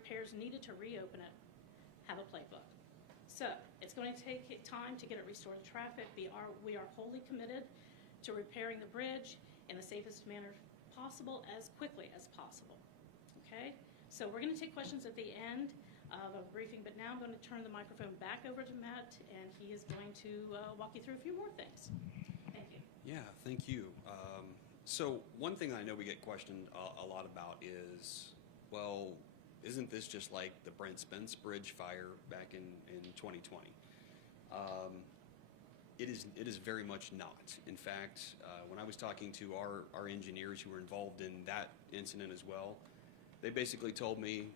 repairs needed to reopen it, have a playbook. So it's going to take time to get it restored to traffic. We are wholly committed to repairing the bridge in the safest manner possible as quickly as possible. Okay? So we're going to take questions at the end of a briefing, but now I'm going to turn the microphone back over to Matt, and he is going to walk you through a few more things. Thank you. Yeah, thank you. So one thing I know we get questioned a lot about is, well, isn't this just like the Brent Spence Bridge fire back in 2020? It is very much not. In fact, when I was talking to our engineers who were involved in that incident as well, they basically told me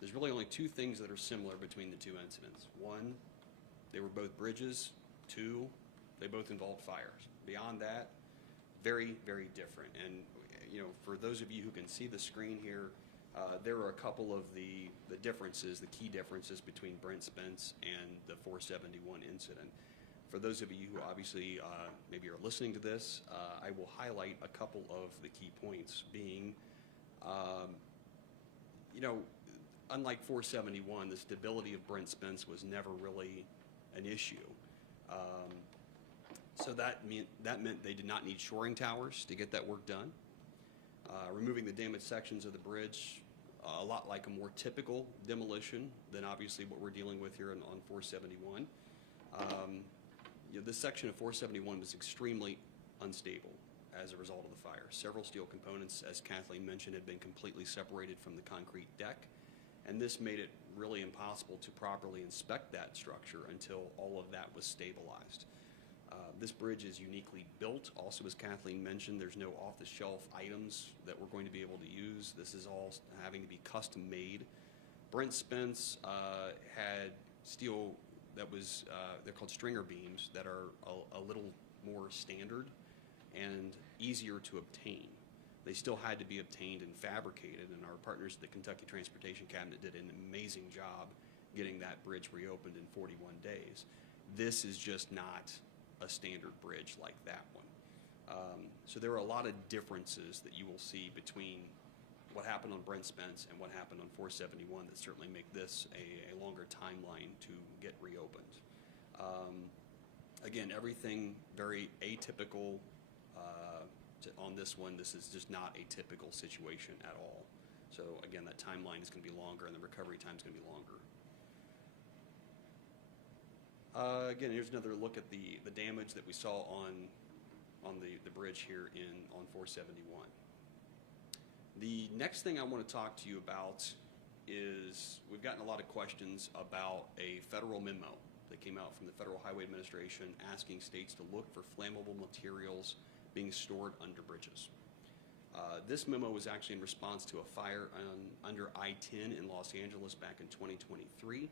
there's really only two things that are similar between the two incidents. One, they were both bridges. Two, they both involved fires. Beyond that, very, very different. And you know, for those of you who can see the screen here, there are a couple of the differences, the key differences between Brent Spence and the 471 incident. For those of you who obviously maybe are listening to this, I will highlight a couple of the key points being, you know, unlike 471, the stability of Brent Spence was never really an issue. So that meant they did not need shoring towers to get that work done. Removing the damaged sections of the bridge, a lot like a more typical demolition than obviously what we're dealing with here on 471. You know, this section of 471 was extremely unstable as a result of the fire. Several steel components, as Kathleen mentioned, had been completely separated from the concrete deck, and this made it really impossible to properly inspect that structure until all of that was stabilized. This bridge is uniquely built. Also, as Kathleen mentioned, there's no off-the-shelf items that we're going to be able to use. This is all having to be custom made. Brent Spence had steel that was, they're called stringer beams, that are a little more standard and easier to obtain. They still had to be obtained and fabricated, and our partners at the Kentucky Transportation Cabinet did an amazing job getting that bridge reopened in 41 days. This is just not a standard bridge like that one. So there are a lot of differences that you will see between what happened on Brent Spence and what happened on 471 that certainly make this a longer timeline to get reopened. Again, everything very atypical on this one. This is just not a typical situation at all. So again, that timeline is going to be longer and the recovery time is going to be longer. Again, here's another look at the damage that we saw on the bridge here on 471. The next thing I want to talk to you about is we've gotten a lot of questions about a federal memo that came out from the Federal Highway Administration asking states to look for flammable materials being stored under bridges. This memo was actually in response to a fire under I-10 in Los Angeles back in 2023.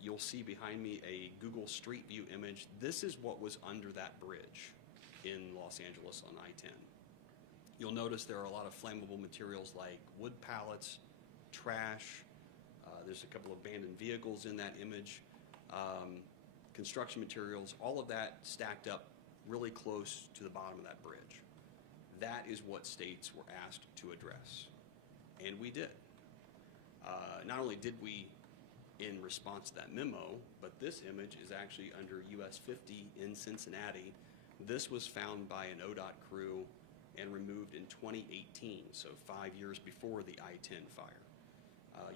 You'll see behind me a Google Street View image. This is what was under that bridge in Los Angeles on I-10. You'll notice there are a lot of flammable materials like wood pallets, trash. There's a couple of abandoned vehicles in that image, construction materials, all of that stacked up really close to the bottom of that bridge. That is what states were asked to address, and we did. Not only did we in response to that memo, but this image is actually under US 50 in Cincinnati. This was found by an ODOT crew and removed in 2018, so 5 years before the I-10 fire.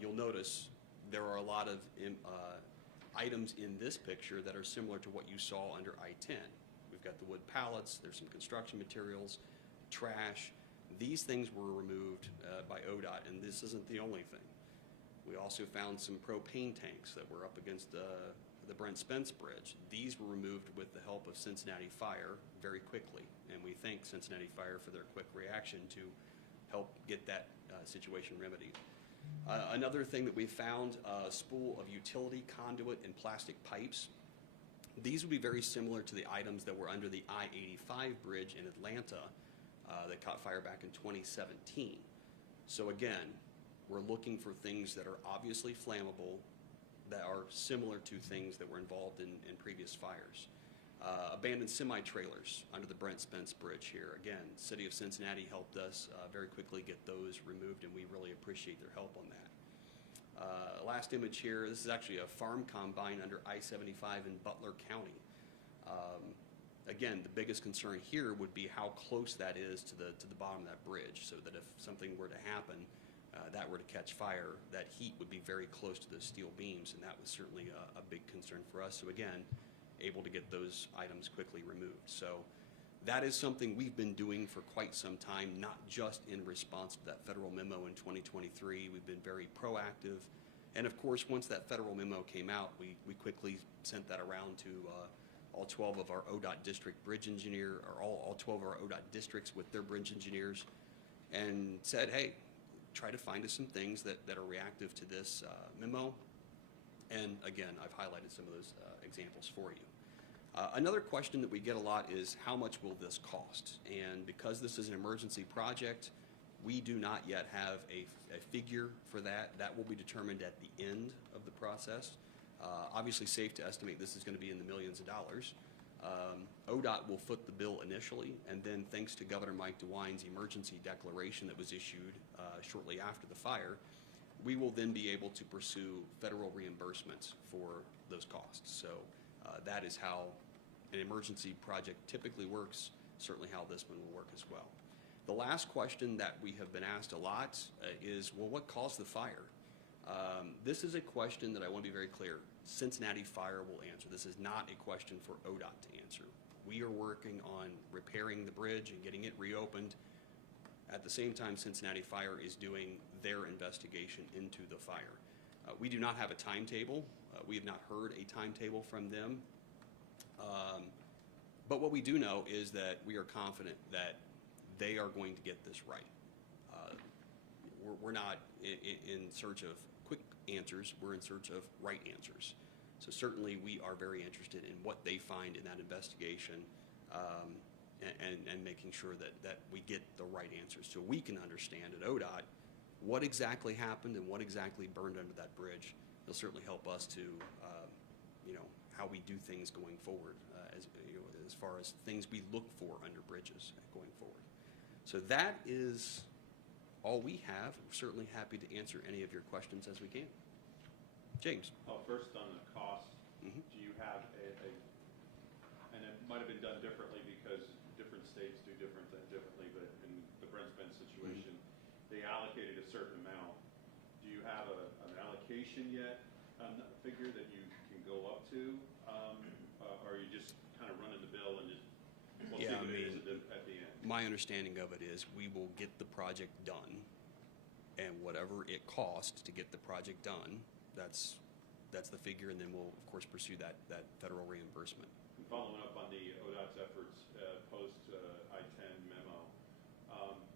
You'll notice there are a lot of items in this picture that are similar to what you saw under I-10. We've got the wood pallets, there's some construction materials, trash. These things were removed by ODOT, and this isn't the only thing. We also found some propane tanks that were up against the Brent Spence Bridge. These were removed with the help of Cincinnati Fire very quickly, and we thank Cincinnati Fire for their quick reaction to help get that situation remedied. Another thing that we found, a spool of utility conduit and plastic pipes. These would be very similar to the items that were under the I-85 bridge in Atlanta that caught fire back in 2017. So again, we're looking for things that are obviously flammable, that are similar to things that were involved in previous fires. Abandoned semi-trailers under the Brent Spence Bridge here. Again, City of Cincinnati helped us very quickly get those removed, and we really appreciate their help on that. Last image here, this is actually a farm combine under I-75 in Butler County. Again, the biggest concern here would be how close that is to the bottom of that bridge, so that if something were to happen, that were to catch fire, that heat would be very close to those steel beams, and that was certainly a big concern for us. So again, able to get those items quickly removed. So that is something we've been doing for quite some time, not just in response to that federal memo in 2023. We've been very proactive. And of course, once that federal memo came out, we quickly sent that around to all 12 of our ODOT district bridge engineer, or all 12 of our ODOT districts with their bridge engineers, and said, hey, try to find us some things that are reactive to this memo. And again, I've highlighted some of those examples for you. Another question that we get a lot is, how much will this cost? And because this is an emergency project, we do not yet have a figure for that. That will be determined at the end of the process. Obviously, safe to estimate this is going to be in the millions of dollars. ODOT will foot the bill initially, and then thanks to Governor Mike DeWine's emergency declaration that was issued shortly after the fire, we will then be able to pursue federal reimbursements for those costs. So that is how an emergency project typically works, certainly how this one will work as well. The last question that we have been asked a lot is, well, what caused the fire? This is a question that I want to be very clear. Cincinnati Fire will answer. This is not a question for ODOT to answer. We are working on repairing the bridge and getting it reopened. At the same time, Cincinnati Fire is doing their investigation into the fire. We do not have a timetable. We have not heard a timetable from them. But what we do know is that we are confident that they are going to get this right. We're not in search of quick answers. We're in search of right answers. So certainly we are very interested in what they find in that investigation, and making sure that we get the right answers so we can understand at ODOT what exactly happened and what exactly burned under that bridge. It'll certainly help us to, how we do things going forward, as far as things we look for under bridges going forward. So that is all we have. We're certainly happy to answer any of your questions as we can. James. First on the cost, do you have and it might have been done differently because different states do different things differently, but in the Brent Spence situation, they allocated a certain amount. Do you have an allocation yet, a figure that you can go up to, or are you just kind of running the bill and just we'll see what it is at the end? My understanding of it is we will get the project done, and whatever it costs to get the project done, that's the figure, and then we'll of course pursue that federal reimbursement. And following up on the ODOT's efforts post I-10 memo,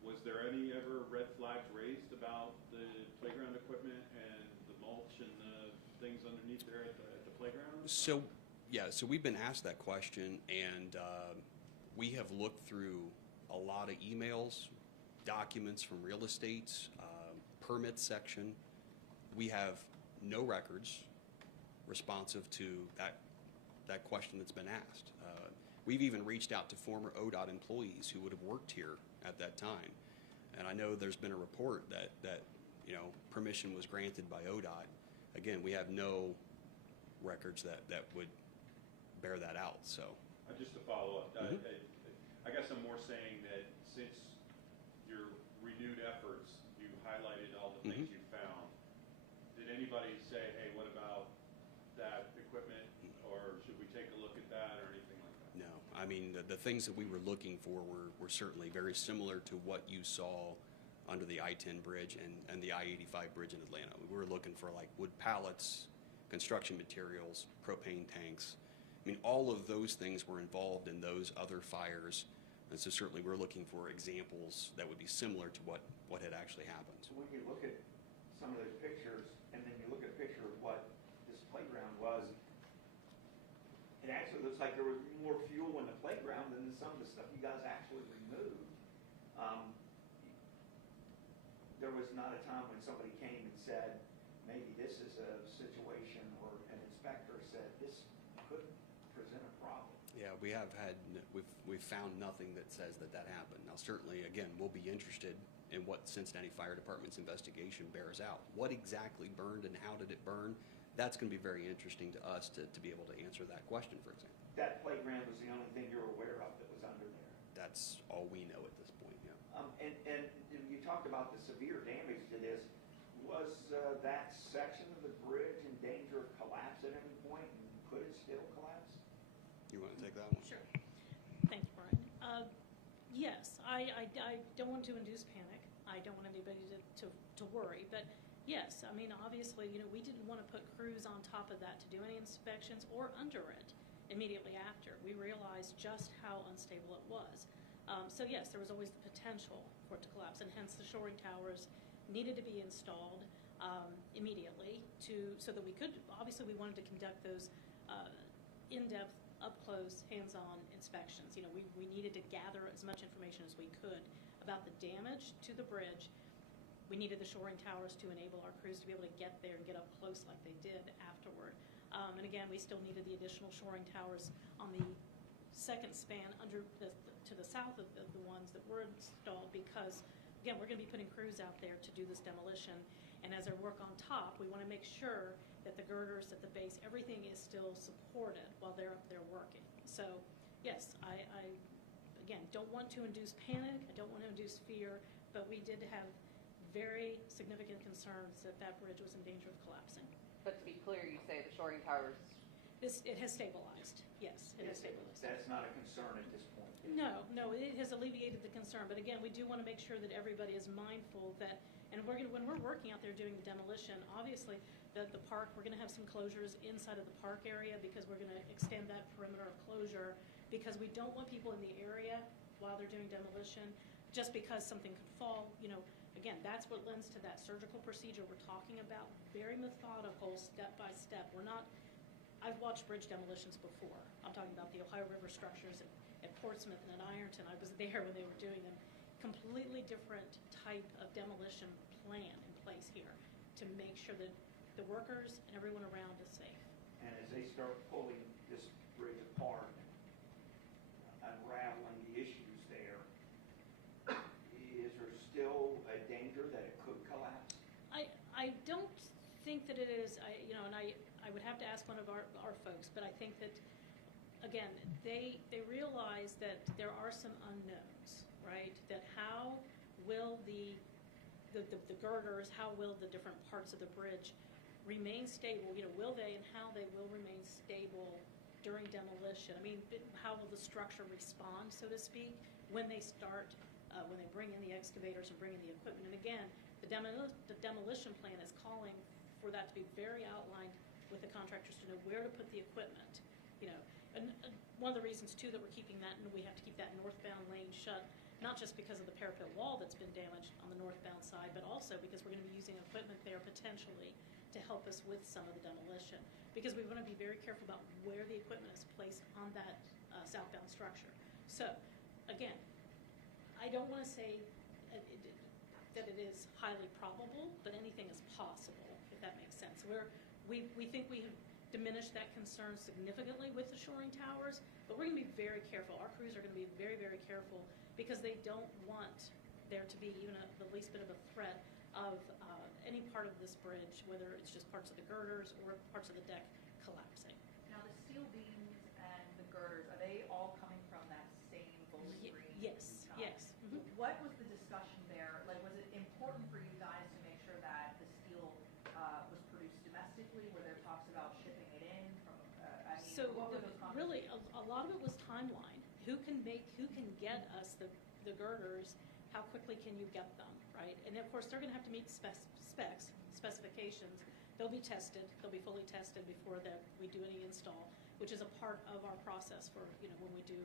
was there any ever red flags raised about the playground equipment and the mulch and the things underneath there at the playground? So we've been asked that question, and we have looked through a lot of emails, documents from real estate, permit section. We have no records responsive to that question that's been asked. We've even reached out to former ODOT employees who would have worked here at that time, and I know there's been a report that permission was granted by ODOT. Again, we have no records that would bear that out. So just to follow up, I guess I'm more saying that since your renewed efforts, you highlighted all the things you found. Did anybody say, hey, what about that equipment, or should we take a look at that, or anything like that? No, I mean the things that we were looking for were certainly very similar to what you saw under the I-10 bridge and the I-85 bridge in Atlanta. We were looking for like wood pallets, construction materials, propane tanks. I mean, all of those things were involved in those other fires, and so certainly we're looking for examples that would be similar to what had actually happened. So when you look at some of those pictures, and then you look at a picture of what this playground was, it actually looks like there was more fuel in the playground than some of the stuff you guys actually removed. There was not a time when somebody came and said, maybe this is a situation, or an inspector said, this could present a problem. Yeah, we've found nothing that says that happened. Now, certainly, again, we'll be interested and what Cincinnati Fire Department's investigation bears out. What exactly burned and how did it burn? That's going to be very interesting to us to be able to answer that question, for example. That playground was the only thing you're aware of that was under there. That's all we know at this point, yeah. And you talked about the severe damage to this. Was that section of the bridge in danger of collapse at any point, and could it still collapse? You want to take that one? Sure. Thank you, Brian. Yes, I don't want to induce panic. I don't want anybody to worry, but yes, I mean, obviously, we didn't want to put crews on top of that to do any inspections or under it immediately after. We realized just how unstable it was. So yes, there was always the potential for it to collapse, and hence the shoring towers needed to be installed immediately so that we could, obviously we wanted to conduct those in-depth, up-close, hands-on inspections. We needed to gather as much information as we could about the damage to the bridge. We needed the shoring towers to enable our crews to be able to get there and get up close like they did afterward. And again, we still needed the additional shoring towers on the second span to the south of the ones that were installed because, again, we're going to be putting crews out there to do this demolition. And as they work on top, we want to make sure that the girders at the base, everything is still supported while they're up there working. So, yes, I again, don't want to induce panic. I don't want to induce fear, but we did have very significant concerns that that bridge was in danger of collapsing. But to be clear, you say the shoring towers. It has stabilized. Yes, it has stabilized. That's not a concern at this point. No, it has alleviated the concern. But again, we do want to make sure that everybody is mindful that, and when we're working out there doing the demolition, obviously the park, we're going to have some closures inside of the park area because we're going to extend that perimeter of closure because we don't want people in the area while they're doing demolition just because something could fall. Again, that's what lends to that surgical procedure we're talking about. Very methodical, step by step. I've watched bridge demolitions before. I'm talking about the Ohio River structures at Portsmouth and at Ironton. I was there when they were doing them. Completely different type of demolition plan in place here to make sure that the workers and everyone around is safe. And as they start pulling this bridge apart, unraveling the issues there, is there still a danger that it could collapse? I don't think that it is. I would have to ask one of our folks, but I think that, again, they realize that there are some unknowns, right? That how will the girders, how will the different parts of the bridge remain stable? Will they and how they will remain stable during demolition? I mean, how will the structure respond, so to speak, when they start, when they bring in the excavators and bring in the equipment? And again, the demolition plan is calling for that to be very outlined with the contractors to know where to put the equipment. And one of the reasons too that we're keeping that, and we have to keep that northbound lane shut, not just because of the parapet wall that's been damaged on the northbound side, but also because we're going to be using equipment there potentially to help us with some of the demolition. Because we want to be very careful about where the equipment is placed on that southbound structure. So, again, I don't want to say that it is highly probable, but anything is possible, if that makes sense. We think we have diminished that concern significantly with the shoring towers, but we're going to be very careful. Our crews are going to be very, very careful because they don't want there to be even the least bit of a threat of any part of this bridge, whether it's just parts of the girders or parts of the deck collapsing. Now, the steel beams and the girders, are they all coming from that same Bowling Green? Yes, top? yes. Mhm. What was the discussion there? Like, was it important for you guys to make sure that the steel was produced domestically? Were there talks about shipping it in from? So what were those really, conversations? a lot of it was timeline. Who can get us the girders? How quickly can you get them, right? And of course, they're going to have to meet specifications. They'll be tested. They'll be fully tested before we do any install, which is a part of our process for when we do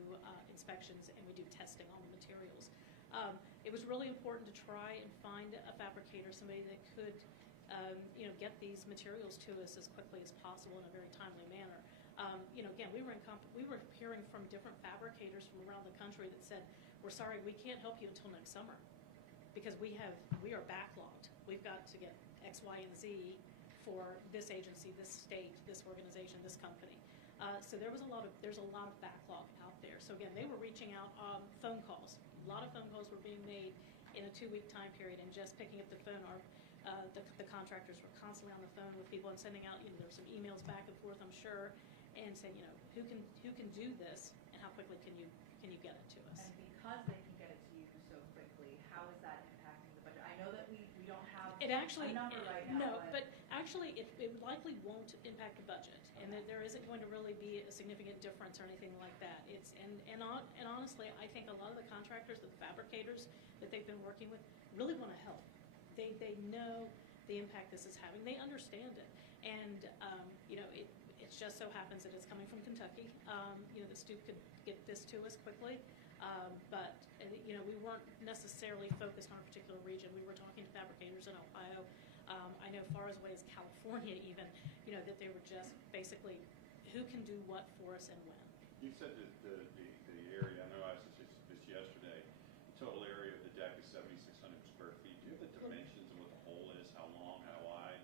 inspections and we do testing on the materials. It was really important to try and find a fabricator, somebody that could get these materials to us as quickly as possible in a very timely manner. Again, we were hearing from different fabricators from around the country that said, "We're sorry, we can't help you until next summer because we are backlogged. We've got to get X, Y, and Z for this agency, this state, this organization, this company." So there's a lot of backlog out there. So again, they were reaching out phone calls. A lot of phone calls were being made, in a 2-week time period, and just picking up the phone, the contractors were constantly on the phone with people and sending out, there were some emails back and forth, I'm sure, and saying, who can do this, and how quickly can you get it to us? And because they can get it to you so quickly, how is that impacting the budget? I know that we don't have It actually, a number right now, no, but actually, it likely won't impact the budget, and that there isn't going to really be a significant difference or anything like that. And honestly, I think a lot of the contractors, the fabricators that they've been working with, really want to help. They know the impact this is having. They understand it, and it just so happens that it's coming from Kentucky. The Stoop could get this to us quickly. But we weren't necessarily focused on a particular region. We were talking to fabricators in Ohio. I know far as away as California even, that they were just basically who can do what for us and when. You said that the area, I know I asked this yesterday, the total area of the deck is 7,600 square feet. Do you have the dimensions of what the hole is, how long, how wide?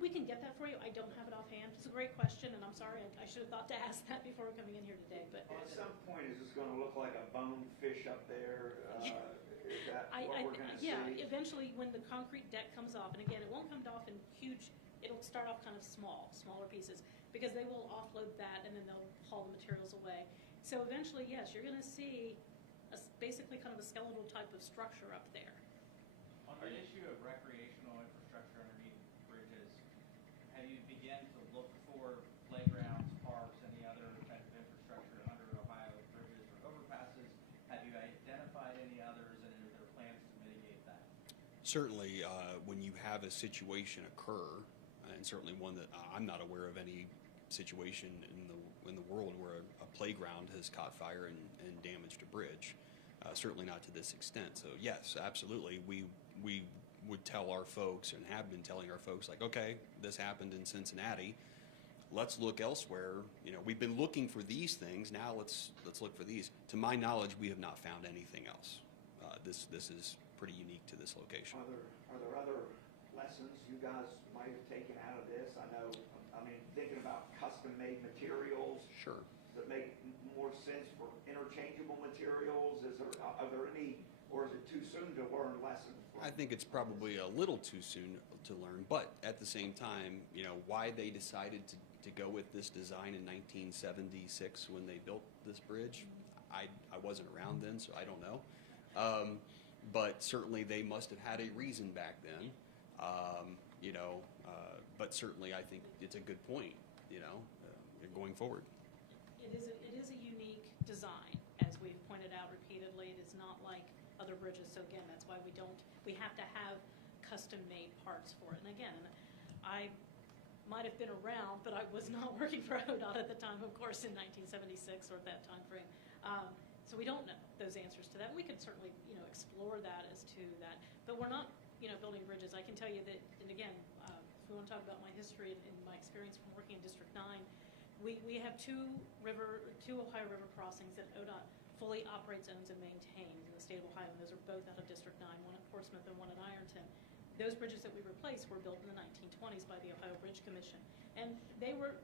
We can get that for you. I don't have it offhand. It's a great question, and I'm sorry. I should have thought to ask that before coming in here today. But At some point, is this gonna look like a bone fish up there? Is that what we're gonna see? yeah, eventually when the concrete deck comes off, and again, it won't come off in huge, it'll start off kind of smaller pieces, because they will offload that and then they'll haul the materials away. So eventually, yes, you're gonna see basically kind of a skeletal type of structure up there. On the issue of recreational infrastructure underneath bridges, have you begun to look for playgrounds, parks, any other type of infrastructure under Ohio bridges or overpasses? Have you identified any others, and are there plans to mitigate that? Certainly, when you have a situation occur, and certainly one that I'm not aware of any situation in the world where a playground has caught fire and damaged a bridge. Certainly not to this extent. So yes, absolutely, we would tell our folks and have been telling our folks, like, okay, this happened in Cincinnati. Let's look elsewhere. We've been looking for these things. Now let's look for these. To my knowledge, we have not found anything else. This is pretty unique to this location. Are there other lessons you guys might have taken out of this? Thinking about custom-made materials. Sure. Does it make more sense for interchangeable materials? Are there any, or is it too soon to learn lessons? I think it's probably a little too soon to learn, but at the same time, why they decided to go with this design in 1976 when they built this bridge, I wasn't around then, so I don't know. But certainly they must have had a reason back then. But certainly I think it's a good point, going forward. It is a unique design, as we've pointed out repeatedly. It is not like other bridges. So again, that's why we have to have custom-made parts for it. And again, I might have been around, but I was not working for ODOT at the time, of course, in 1976 or at that time frame. So we don't know those answers to that. We could certainly, explore that as to that. But we're not, building bridges. I can tell you that, and again, if we want to talk about my history and my experience from working in District 9, we have two Ohio River crossings that ODOT fully operates, owns, and maintains in the state of Ohio. And those are both out of District 9, one at Portsmouth and one at Ironton. Those bridges that we replaced were built in the 1920s by the Ohio Bridge Commission. And they were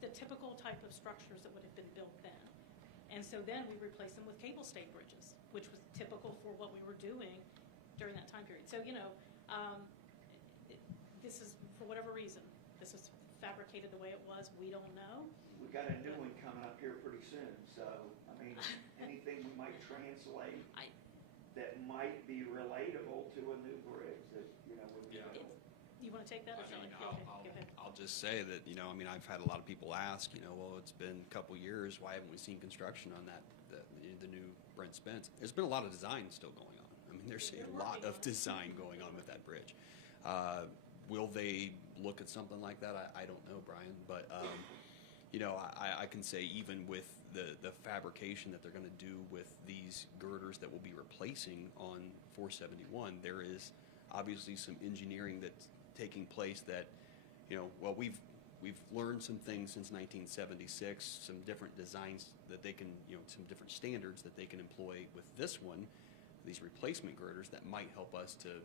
the typical type of structures that would have been built then. And so then we replaced them with cable stayed bridges, which was typical for what we were doing during that time period. So, this is, for whatever reason, this is fabricated the way it was. We don't know. We got a new one coming up here pretty soon, so, anything we might translate that might be relatable to a new bridge that, would be. Yeah. You want to take that? Or shall I? Okay, go ahead. I'll just say that, I've had a lot of people ask, well, it's been a couple years. Why haven't we seen construction on the new Brent Spence? There's been a lot of design still going on. There's a lot of design going on with that bridge. Will they look at something like that? I don't know, Brian. But, I can say even with the fabrication that they're going to do with these girders that will be replacing on 471, there is obviously some engineering that's taking place that, we've learned some things since 1976, some different designs that they can, some different standards that they can employ with this one, these replacement girders that might help us to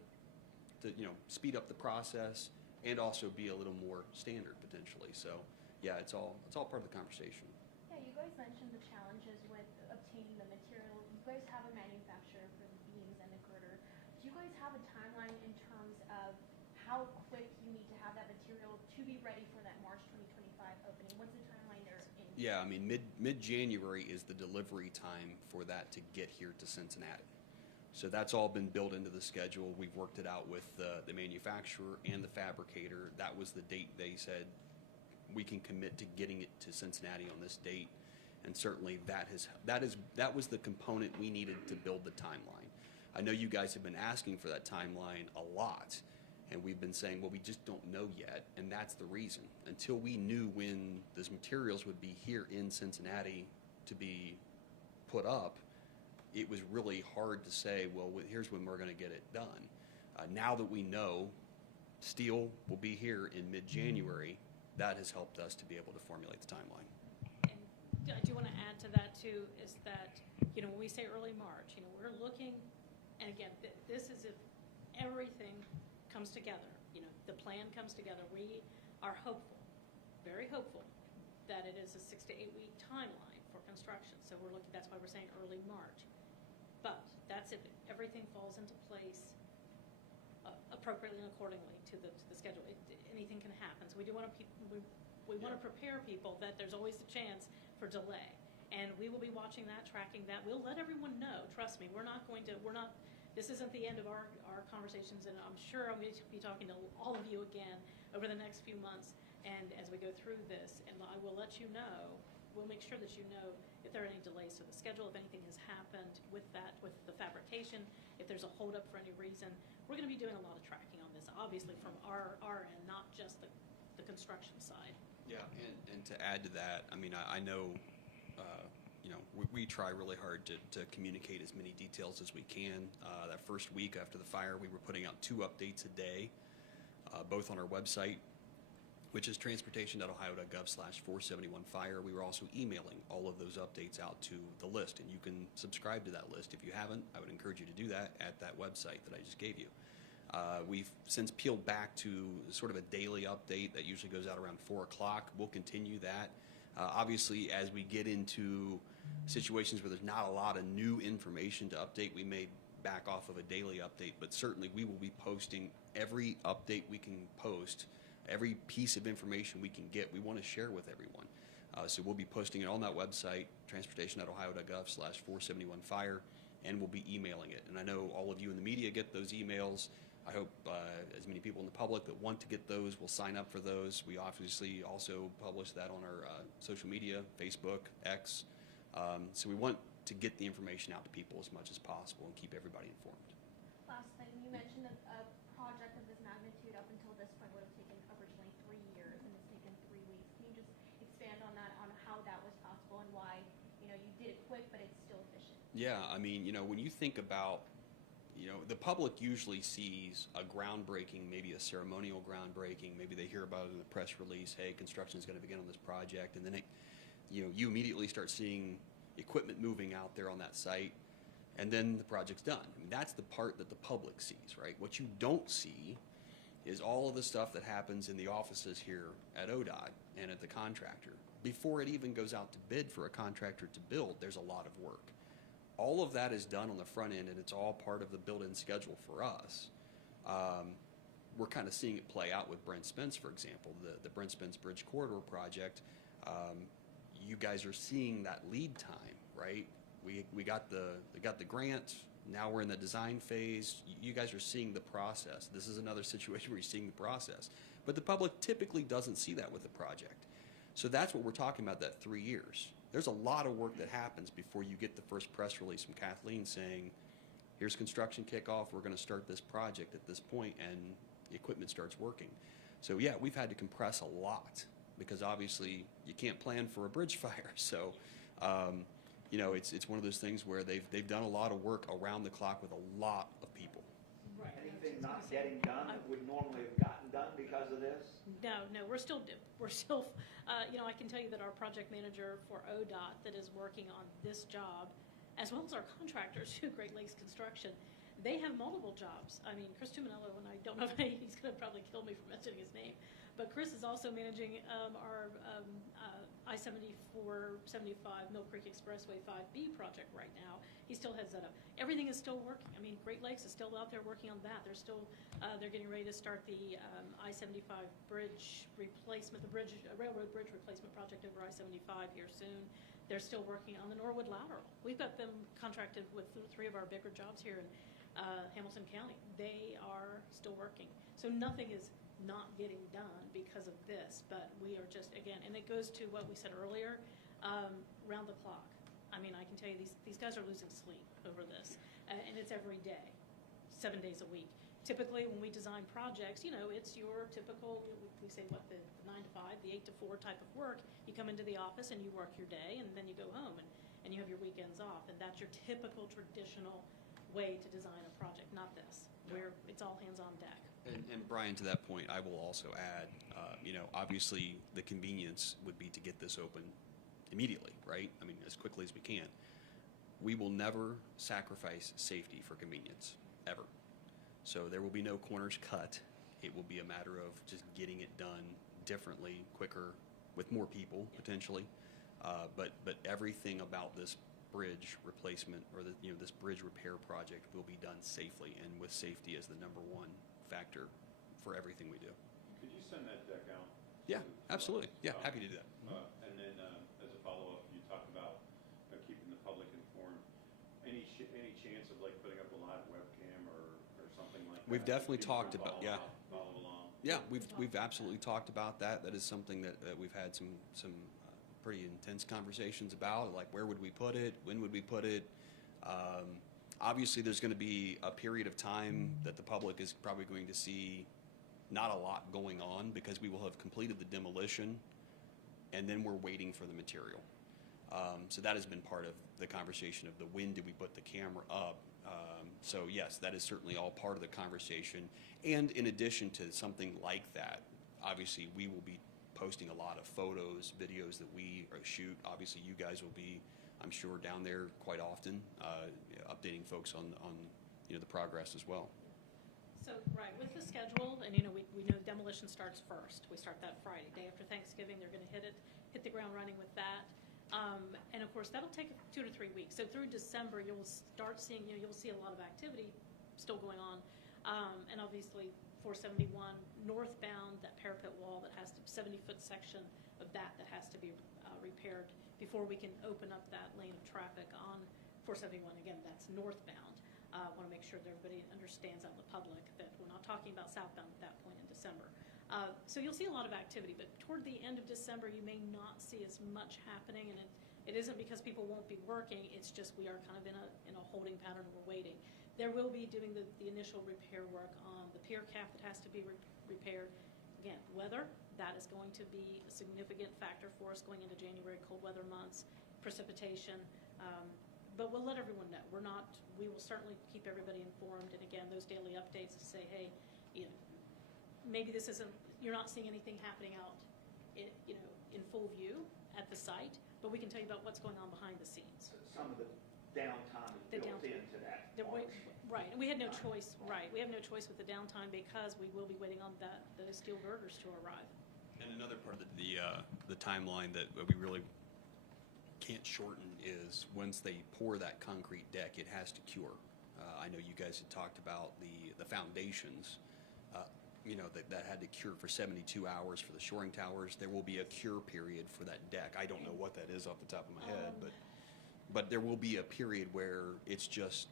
speed up the process and also be a little more standard potentially. So yeah, it's all part of the conversation. Yeah, you guys mentioned the challenges with obtaining the material. You guys have a manufacturer for the beams and the girder. guys have a timeline in terms of how quick you need to have that material to be ready for that March 2025 opening? What's the timeline there in? Yeah, I mean, mid-January is the delivery time for that to get here to Cincinnati. So that's all been built into the schedule. We've worked it out with the manufacturer and the fabricator. That was the date they said we can commit to getting it to Cincinnati on this date. And certainly that was the component we needed to build the timeline. I know you guys have been asking for that timeline a lot, and we've been saying, well, we just don't know yet, and that's the reason. Until we knew when those materials would be here in Cincinnati to be put up, it was really hard to say, well, here's when we're going to get it done. Now that we know steel will be here in mid-January, that has helped us to be able to formulate the timeline. And I do want to add to that too, is that, when we say early March, we're looking, and again, this is if everything comes together, the plan comes together. We are hopeful, very hopeful, that it is a 6 to 8 week timeline for construction. So that's why we're saying early March. But that's if everything falls into place appropriately and accordingly to the schedule. Anything can happen. So we do want to we want to prepare people that there's always a chance for delay. And we will be watching that, tracking that. We'll let everyone know. Trust me, this isn't the end of our conversations, and I'm sure I'm going to be talking to all of you again over the next few months and as we go through this. And I will let you know, we'll make sure that you know if there are any delays to the schedule, if anything has happened with the fabrication, if there's a holdup for any reason. We're going to be doing a lot of tracking on this, obviously from our end, not just the construction side. Yeah, and to add to that, I mean, I know, we try really hard to communicate as many details as we can. That first week after the fire, we were putting out 2 updates a day, both on our website, which is transportation.ohio.gov/471fire. We were also emailing all of those updates out to the list, and you can subscribe to that list. If you haven't, I would encourage you to do that at that website that I just gave you. We've since peeled back to sort of a daily update that usually goes out around 4 o'clock. We'll continue that. Obviously, as we get into situations where there's not a lot of new information to update, we may back off of a daily update, but certainly we will be posting every update we can post, every piece of information we can get, we want to share with everyone. So we'll be posting it on that website, transportation.ohio.gov/471fire, and we'll be emailing it. And I know all of you in the media get those emails. I hope as many people in the public that want to get those will sign up for those. We obviously also publish that on our social media, Facebook, X. So we want to get the information out to people as much as possible and keep everybody informed. Last thing, you mentioned a project of this magnitude up until this point would have taken originally 3 years, and it's taken 3 weeks. Can you just expand on that, on how that was possible and why, you did it quick, but it's still efficient? Yeah, I mean, when you think about, the public usually sees a groundbreaking, maybe a ceremonial groundbreaking, maybe they hear about it in the press release, hey, construction is going to begin on this project, and then you immediately start seeing equipment moving out there on that site, and then the project's done. I mean, that's the part that the public sees, right? What you don't see is all of the stuff that happens in the offices here at ODOT and at the contractor. Before it even goes out to bid for a contractor to build, there's a lot of work. All of that is done on the front end, and it's all part of the built-in schedule for us. We're kind of seeing it play out with Brent Spence, for example, the Brent Spence Bridge Corridor project. You guys are seeing that lead time, right? We got the grant. Now we're in the design phase. You guys are seeing the process. This is another situation where you're seeing the process. But the public typically doesn't see that with the project. So that's what we're talking about, that 3 years. There's a lot of work that happens before you get the first press release from Kathleen saying, here's construction kickoff, we're going to start this project at this point, and the equipment starts working. So yeah, we've had to compress a lot because obviously you can't plan for a bridge fire. So, it's one of those things where they've done a lot of work around the clock with a lot of people. Right. Anything not getting done that would normally have gotten done because of this? No, we're still, I can tell you that our project manager for ODOT that is working on this job, as well as our contractors who Great Lakes Construction, they have multiple jobs. I mean, Chris Tuminello, and I don't know if he's going to probably kill me for mentioning his name, But Chris is also managing our I-74, 75 Mill Creek Expressway 5B project right now. He still heads that up. Everything is still working. I mean, Great Lakes is still out there working on that. They're still, they're getting ready to start the I-75 bridge replacement, the railroad bridge replacement project over I-75 here soon. They're still working on the Norwood Lateral. We've got them contracted with 3 of our bigger jobs here in Hamilton County. They are still working. So nothing is not getting done because of this, but we are just, again, and it goes to what we said earlier, round the clock. I mean, I can tell you these guys are losing sleep over this, and it's every day, 7 days a week. Typically, when we design projects, you know, it's your typical, we say what, the 9 to 5, the 8 to 4 type of work. You come into the office and you work your day, and then you go home, and you have your weekends off, and that's your typical traditional way to design a project, not this, where it's all hands on deck. And Brian, to that point, I will also add, you know, obviously the convenience would be to get this open immediately, right? I mean, as quickly as we can. We will never sacrifice safety for convenience, ever. So there will be no corners cut. It will be a matter of just getting it done differently, quicker, with more people potentially. But everything about this bridge replacement or this bridge repair project will be done safely, and with safety as the #1 factor for everything we do. Could you send that deck out? Yeah, absolutely. Yeah, happy to do that. And then as a follow-up, you talk about keeping the public informed. Any chance of like putting up a live webcam or something like that? We've definitely People talked can about, follow along. Yeah, we've absolutely talked about that. That is something that we've had some pretty intense conversations about, like where would we put it, when would we put it. Obviously, there's going to be a period of time that the public is probably going to see not a lot going on because we will have completed the demolition, and then we're waiting for the material. So that has been part of the conversation of the when do we put the camera up. So yes, that is certainly all part of the conversation. And in addition to something like that, obviously we will be posting a lot of photos, videos that we shoot. Obviously you guys will be, I'm sure, down there quite often, updating folks on the progress as well. So, right, with the schedule, and we know demolition starts first. We start that Friday, day after Thanksgiving. They're going to hit the ground running with that. And of course, that'll take 2 to 3 weeks. So through December, you'll start seeing, you'll see a lot of activity still going on. And obviously, 471 northbound, that parapet wall that has to, 70-foot section of that has to be repaired before we can open up that lane of traffic on 471. Again, that's northbound. I want to make sure that everybody understands out in the public that we're not talking about southbound at that point in December. So you'll see a lot of activity, but toward the end of December, you may not see as much happening, and it isn't because people won't be working. It's just we are kind of in a holding pattern. We're waiting. There will be doing the initial repair work on the pier cap that has to be repaired. Again, weather, that is going to be a significant factor for us going into January, cold weather months, precipitation. But we'll let everyone know. We will certainly keep everybody informed. And again, those daily updates to say, hey, maybe this isn't, you're not seeing anything happening out, in full view at the site, but we can tell you about what's going on behind the scenes. Some of the downtime is built into that. Right, and we had no choice. Right, we have no choice with the downtime because we will be waiting on those steel girders to arrive. And another part of the timeline that we really can't shorten is once they pour that concrete deck, it has to cure. I know you guys had talked about the foundations. That had to cure for 72 hours for the shoring towers. There will be a cure period for that deck. I don't know what that is off the top of my head, but there will be a period where it's just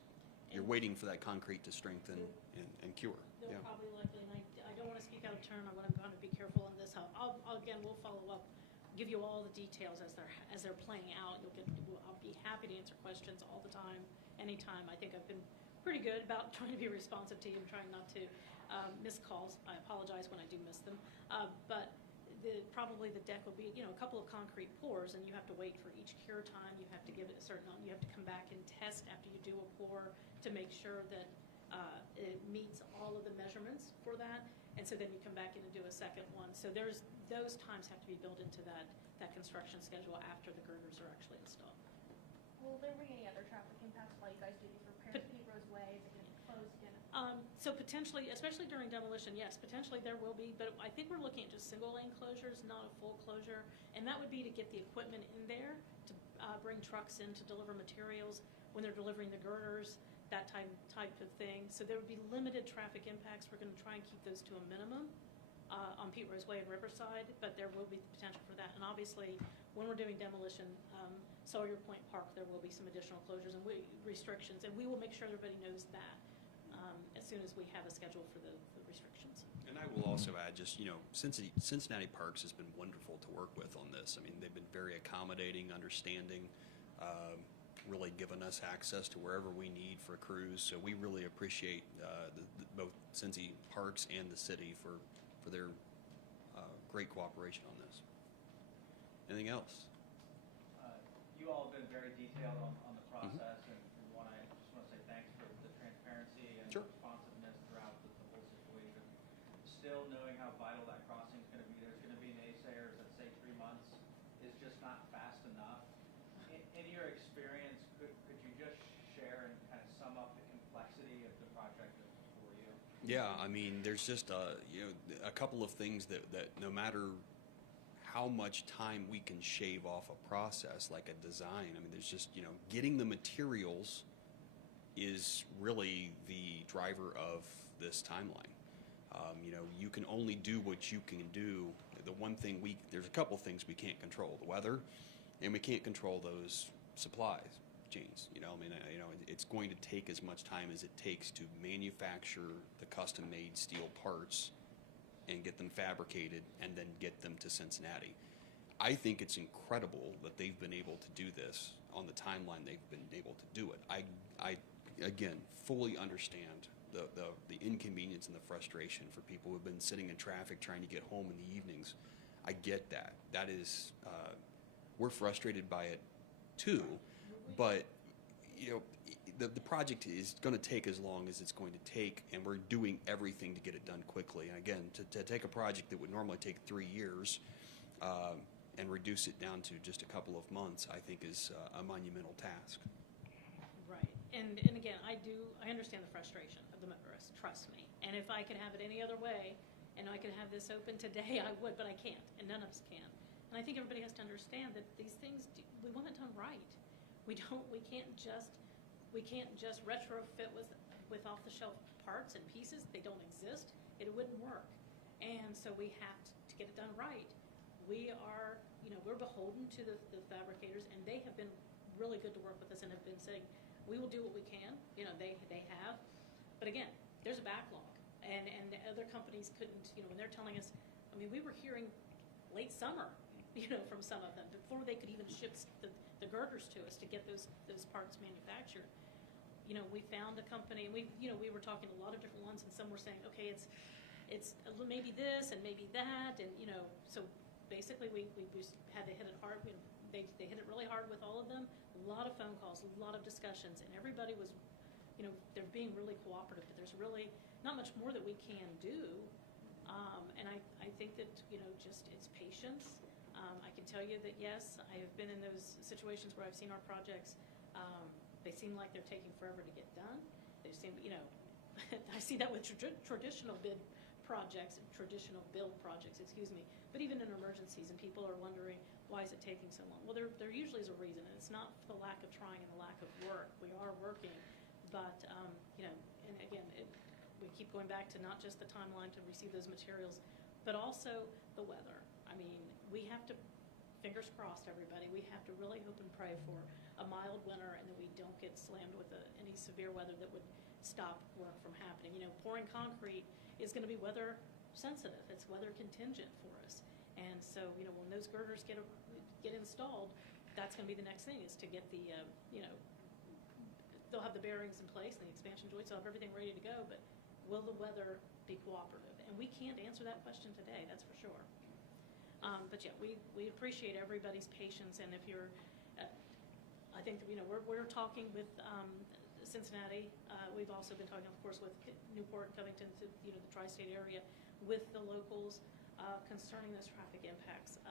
you're waiting for that concrete to strengthen and cure. They'll probably likely, and I don't want to speak out of turn. I'm going to be careful on this. Again, we'll follow up, give you all the details as they're playing out. I'll be happy to answer questions all the time, anytime. I think I've been pretty good about trying to be responsive to you and trying not to miss calls. I apologize when I do miss them. But probably the deck will be, a couple of concrete pours, and you have to wait for each cure time. You have to give it a certain amount. You have to come back and test after you do a pour to make sure that it meets all of the measurements for that. And so then you come back in and do a second one. So those times have to be built into that construction schedule after the girders are actually installed. Will there be any other traffic impacts while you guys do these repairs? Pete Rose Way, is it going to be closed again? So potentially, especially during demolition, yes, potentially there will be, but I think we're looking at just single lane closures, not a full closure. And that would be to get the equipment in there, to bring trucks in to deliver materials when they're delivering the girders, that type of thing. So there would be limited traffic impacts. We're going to try and keep those to a minimum on Pete Rose Way and Riverside, but there will be the potential for that. And obviously, when we're doing demolition, Sawyer Point Park, there will be some additional closures and restrictions, and we will make sure everybody knows that as soon as we have a schedule for the restrictions. And I will also add, just, Cincinnati Parks has been wonderful to work with on this. I mean, they've been very accommodating, understanding, really given us access to wherever we need for crews. So we really appreciate both Cincy Parks and the city for their great cooperation on this. Anything else? You all have been very detailed on the process, and I just want to say thanks for the transparency and Sure. responsiveness throughout the whole situation. Still knowing how vital that crossing is going to be, there's going to be naysayers that say 3 months is just not fast enough. In your experience, could you just share and kind of sum up the complexity of the project for you? Yeah, I mean, there's just a couple of things that no matter how much time we can shave off a process like a design, I mean, there's just, getting the materials is really the driver of this timeline. You can only do what you can do. The one thing there's a couple things we can't control: the weather, and we can't control those supplies chains. It's going to take as much time as it takes to manufacture the custom-made steel parts and get them fabricated and then get them to Cincinnati. I think it's incredible that they've been able to do this on the timeline they've been able to do it. I again, fully understand the inconvenience and the frustration for people who've been sitting in traffic trying to get home in the evenings. I get that. That is, we're frustrated by it too, but the project is going to take as long as it's going to take, and we're doing everything to get it done quickly. And again, to take a project that would normally take 3 years and reduce it down to just a couple of months, I think is a monumental task. Right. And again, I understand the frustration of the motorist, trust me. And if I could have it any other way, and I could have this open today, I would, but I can't, and none of us can. And I think everybody has to understand that these things, we want it done right. We can't just retrofit with off-the-shelf parts and pieces. They don't exist. It wouldn't work. And so we have to get it done right. We are, we're beholden to the fabricators, and they have been really good to work with us and have been saying, we will do what we can. They have. But again, there's a backlog. And other companies couldn't, when they're telling us, we were hearing late summer, from some of them, before they could even ship the girders to us to get those parts manufactured. We found a company, and we were talking to a lot of different ones, and some were saying, okay, it's maybe this and maybe that, and so basically we had to hit it hard. They hit it really hard with all of them. A lot of phone calls, a lot of discussions, and everybody was, they're being really cooperative. But there's really not much more that we can do, and I think that just it's patience. I can tell you that yes, I have been in those situations where I've seen our projects. They seem like they're taking forever to get done. They seem, I see that with traditional build projects, excuse me. But even in emergencies, and people are wondering, why is it taking so long? Well, there usually is a reason, and it's not the lack of trying and the lack of work. We are working, but and again, we keep going back to not just the timeline to receive those materials, but also the weather. We have to, fingers crossed, everybody, we have to really hope and pray for a mild winter, and that we don't get slammed with any severe weather that would stop work from happening. Pouring concrete is going to be weather sensitive. It's weather contingent for us. And so, when those girders get installed, that's going to be the next thing, is to get the, they'll have the bearings in place and the expansion joints, they'll have everything ready to go, but will the weather be cooperative? And we can't answer that question today, that's for sure. But yeah, we appreciate everybody's patience, and if you're, I think we're talking with Cincinnati. We've also been talking, of course, with Newport, Covington, the tri-state area, with the locals concerning those traffic impacts.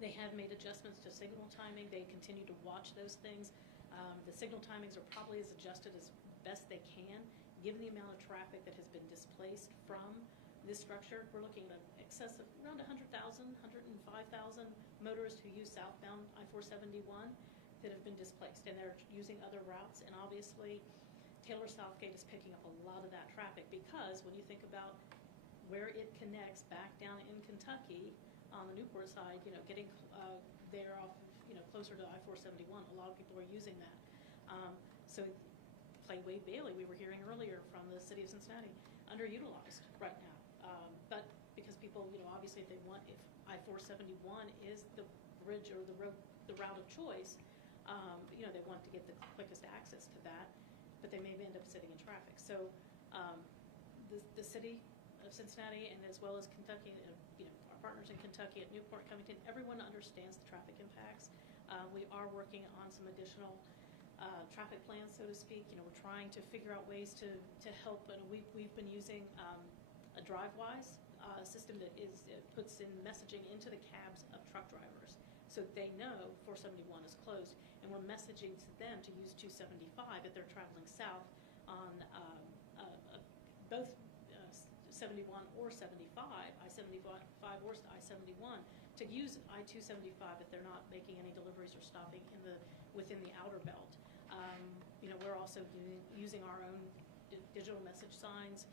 They have made adjustments to signal timing. They continue to watch those things. The signal timings are probably as adjusted as best they can, given the amount of traffic that has been displaced from this structure, we're looking at an excess of around 100,000, 105,000 motorists who use southbound I-471 that have been displaced, and they're using other routes. And obviously, Taylor Southgate is picking up a lot of that traffic because when you think about where it connects back down in Kentucky on the Newport side, getting there off, closer to I-471, a lot of people are using that. So Playway Bailey, we were hearing earlier from the city of Cincinnati, underutilized right now. But because people, obviously if I-471 is the bridge or the route of choice, they want to get the quickest access to that, but they may end up sitting in traffic. So the city of Cincinnati, and as well as Kentucky, our partners in Kentucky at Newport, Covington, everyone understands the traffic impacts. We are working on some additional traffic plans, so to speak. We're trying to figure out ways to help, and we've been using a DriveWise system that puts in messaging into the cabs of truck drivers, so they know 471 is closed, and we're messaging to them to use 275 if they're traveling south on both 71 or 75, I-75 or I-71, to use I-275 if they're not making any deliveries or stopping within the outer belt. We're also using our own digital message signs.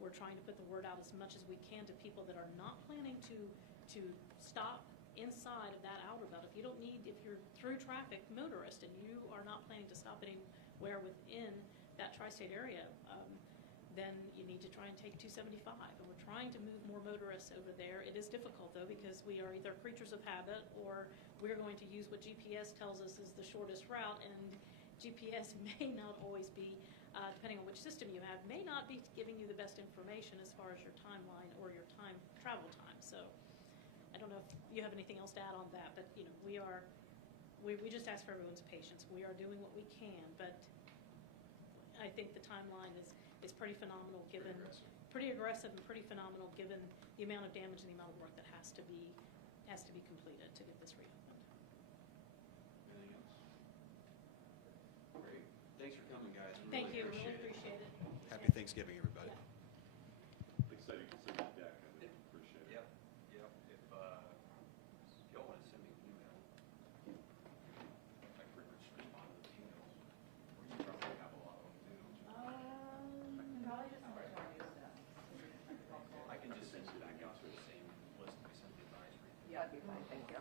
We're trying to put the word out as much as we can to people that are not planning to stop inside of that outer belt. If you're through traffic motorist and you are not planning to stop anywhere within that tri-state area, then you need to try and take 275. And we're trying to move more motorists over there. It is difficult, though, because we are either creatures of habit or we're going to use what GPS tells us is the shortest route, and GPS may not always be, depending on which system you have, may not be giving you the best information as far as your timeline or your travel time. So I don't know if you have anything else to add on that, but we just ask for everyone's patience. We are doing what we can, but I think the timeline is pretty phenomenal given pretty aggressive and pretty phenomenal given the amount of damage and the amount of work that has to be completed to get this reopened. Anything else? Great. Thanks for coming, guys. We Thank you. really Really appreciate it. Happy Thanksgiving, everybody. Yeah. Exciting to see the deck, I would appreciate it. Yep. If y'all want to send me an email, I pretty much respond to the emails. Or you probably have a lot of them too. Probably just more to our new stuff. I can just send you back out to the same list we sent the advisory. Yeah, that'd be fine, thank you.